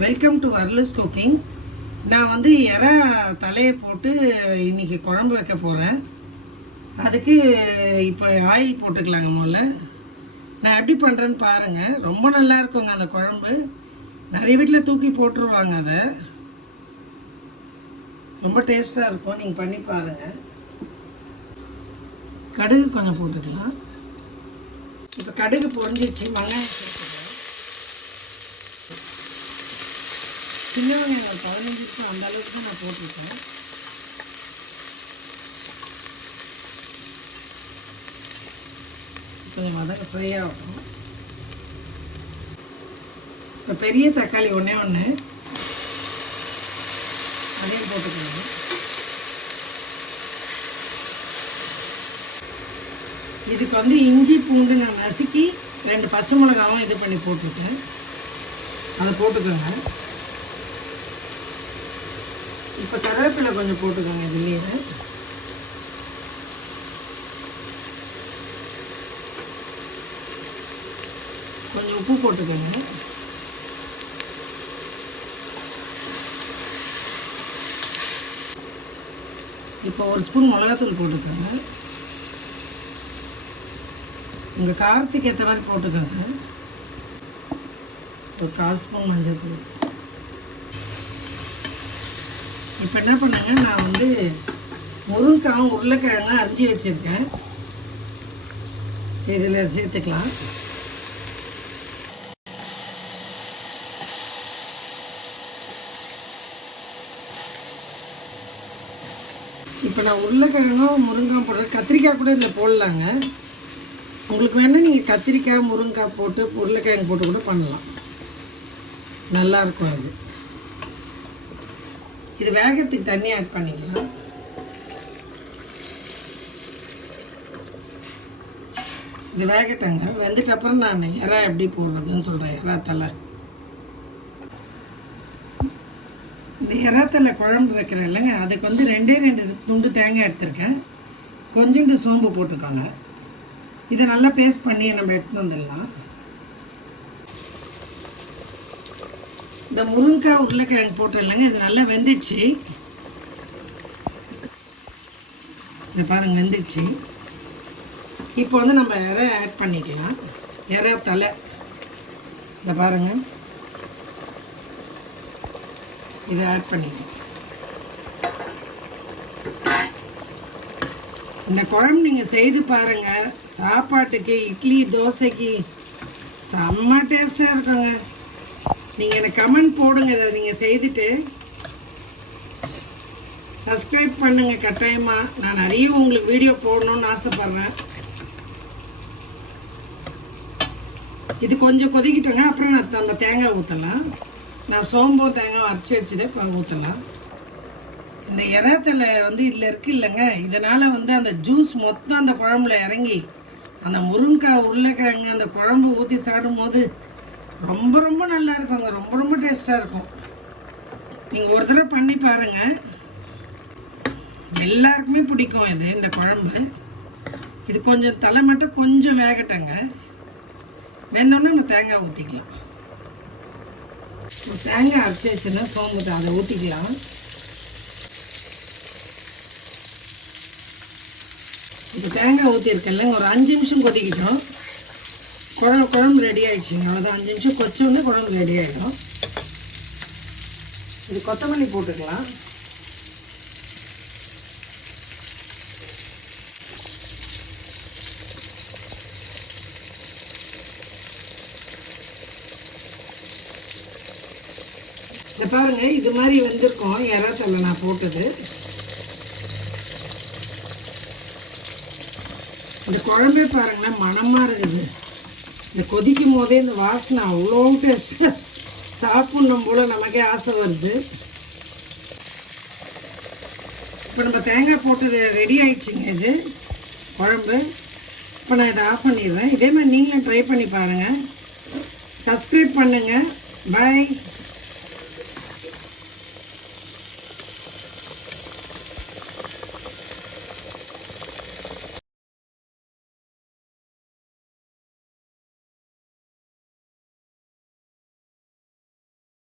Welcome to வர்லஸ் cooking. நான் வந்து எறா தலையை போட்டு இன்றைக்கி குழம்பு வைக்க போகிறேன். அதுக்கு இப்போ ஆயில் போட்டுக்கலாங்க. முதல்ல நான் எப்படி பண்ணுறேன்னு பாருங்கள். ரொம்ப நல்லா இருக்குங்க அந்த குழம்பு. நிறைய வீட்டில் தூக்கி போட்டுருவாங்க. அதை ரொம்ப டேஸ்ட்டாக இருக்கும். நீங்கள் பண்ணி பாருங்கள். கடுகு கொஞ்சம் போட்டுக்கலாம். இப்போ கடுகு பொரிஞ்சிச்சு. வெங்காயம் சேர்த்துக்கலாம். சின்ன வெங்காயம் 15 நிமிஷம் அந்த அளவுக்கு நான் போட்டிருக்கேன். கொஞ்சம் வதங்க ஃப்ரை ஆகட்டும். இப்போ பெரிய தக்காளி ஒன்று அதையும் போட்டுக்கலாம். இதுக்கு வந்து இஞ்சி பூண்டு நான் நசுக்கி 2 பச்சை மிளகாவும் இது பண்ணி போட்டிருக்கேன். அதை போட்டுக்கோங்க. இப்போ கருவேப்பிலை கொஞ்சம் போட்டுக்கோங்க. இதுலேயே கொஞ்சம் உப்பு போட்டுக்கோங்க. இப்போ 1 ஸ்பூன் மிளகாத்தூள் போட்டுக்கோங்க. உங்கள் காரத்துக்கு ஏற்ற மாதிரி போட்டுக்கோங்க. ஒரு 1/4 ஸ்பூன் மஞ்சள் தூள். இப்போ என்ன பண்ணுங்க, நான் வந்து முருங்கைக்காவும் உருளைக்கிழங்கும் அரிஞ்சு வச்சுருக்கேன். இதில் சேர்த்துக்கலாம். இப்போ நான் உருளைக்கிழங்கும் முருங்காய் போடுறேன். கத்திரிக்காய் கூட இதில் போடலாங்க. உங்களுக்கு வேணால் நீங்கள் கத்திரிக்காய் முருங்காய் போட்டு உருளைக்கிழங்கு போட்டு கூட பண்ணலாம். நல்லாயிருக்கும் அது. இது வேகத்துக்கு தண்ணி ஆட் பண்ணிக்கலாம். இது வேகட்டங்க. வெந்துட்டு அப்புறம் நான் எறா எப்படி போடுறதுன்னு சொல்கிறேன். எறா தலை, இந்த எறா தலை குழம்பு வைக்கிறேன் இல்லைங்க, அதுக்கு வந்து 2 துண்டு தேங்காய் எடுத்திருக்கேன். கொஞ்சோண்டு சோம்பு போட்டுக்கோங்க. இதை நல்லா பேஸ்ட் பண்ணி நம்ம எடுத்துகிட்டு வந்துடலாம். இந்த முருங்கைக்காய் உருளைக்கிழங்கு போட்டு இல்லைங்க, இது நல்லா வெந்துடுச்சு. இதை பாருங்கள், வெந்துடுச்சு. இப்போ வந்து நம்ம எறா ஆட் பண்ணிக்கலாம். எறா தலை இதை பாருங்கள், இதை ஆட் பண்ணிக்கலாம். இந்த குழம்பு நீங்கள் செய்து பாருங்கள். சாப்பாட்டுக்கு, இட்லி, தோசைக்கு செம்ம டேஸ்ட்டாக இருக்குங்க. நீங்கள் எனக்கு கமெண்ட் போடுங்க. இதை நீங்கள் செய்துட்டு சப்ஸ்கிரைப் பண்ணுங்கள் கட்டாயமாக. நான் நிறைய உங்களுக்கு வீடியோ போடணுன்னு ஆசைப்பட்றேன். இது கொஞ்சம் கொதிக்கிட்டோங்க. அப்புறம் நம்ம தேங்காய் ஊற்றலாம். நான் சோம்போ தேங்காய் அரைச்சி வச்சுட்டு ஊற்றலாம். இந்த எறாத்தலை வந்து இதில் இருக்குது இல்லைங்க, இதனால் வந்து அந்த ஜூஸ் மொத்தம் அந்த குழம்புல இறங்கி அந்த முருங்கைக்காய் உருளைக்கிழங்கு அந்த குழம்பு ஊற்றி சாப்பிடும் போது ரொம்ப ரொம்ப நல்லா இருக்குங்க. ரொம்ப ரொம்ப டேஸ்ட்டாக இருக்கும். நீங்கள் ஒரு தடவை பண்ணி பாருங்கள். எல்லாருக்குமே பிடிக்கும் இது, இந்த குழம்பு. இது கொஞ்சம் தலை மட்டும் கொஞ்சம் வேகட்டங்க. வெந்தோடனே நம்ம தேங்காய் ஊற்றிக்கலாம். தேங்காய் அரைச்சி வச்சுன்னா சோம்பு அதை ஊற்றிக்கலாம். இப்போ தேங்காய் ஊற்றிருக்கல, ஒரு 5 நிமிஷம் கொதிக்கிட்டோம். குழம்பு ரெடி ஆகிடுச்சிங்க. அவ்வளோதான். 5 நிமிஷம் கொச்சோடனே குழம்பு ரெடி ஆகிடும். இது கொத்தமல்லி போட்டுக்கலாம். இதை பாருங்கள், இது மாதிரி வந்திருக்கோம் எறாத்தலை நான் போட்டது. இந்த குழம்பே பாருங்களேன், மணமாக இருக்குது. இந்த கொதிக்கும் போதே இந்த வாசனை அவ்வளோ டேஸ்ட். சாப்பிட்ணும் போல் நமக்கே ஆசை வருது. இப்போ நம்ம தேங்காய் போட்டு ரெடி ஆகிடுச்சிங்க இது குழம்பு. இப்போ நான் இதை ஆஃப் பண்ணிடுறேன். இதே மாதிரி நீங்களும் ட்ரை பண்ணி பாருங்கள். சப்ஸ்கிரைப் பண்ணுங்கள். பாய்.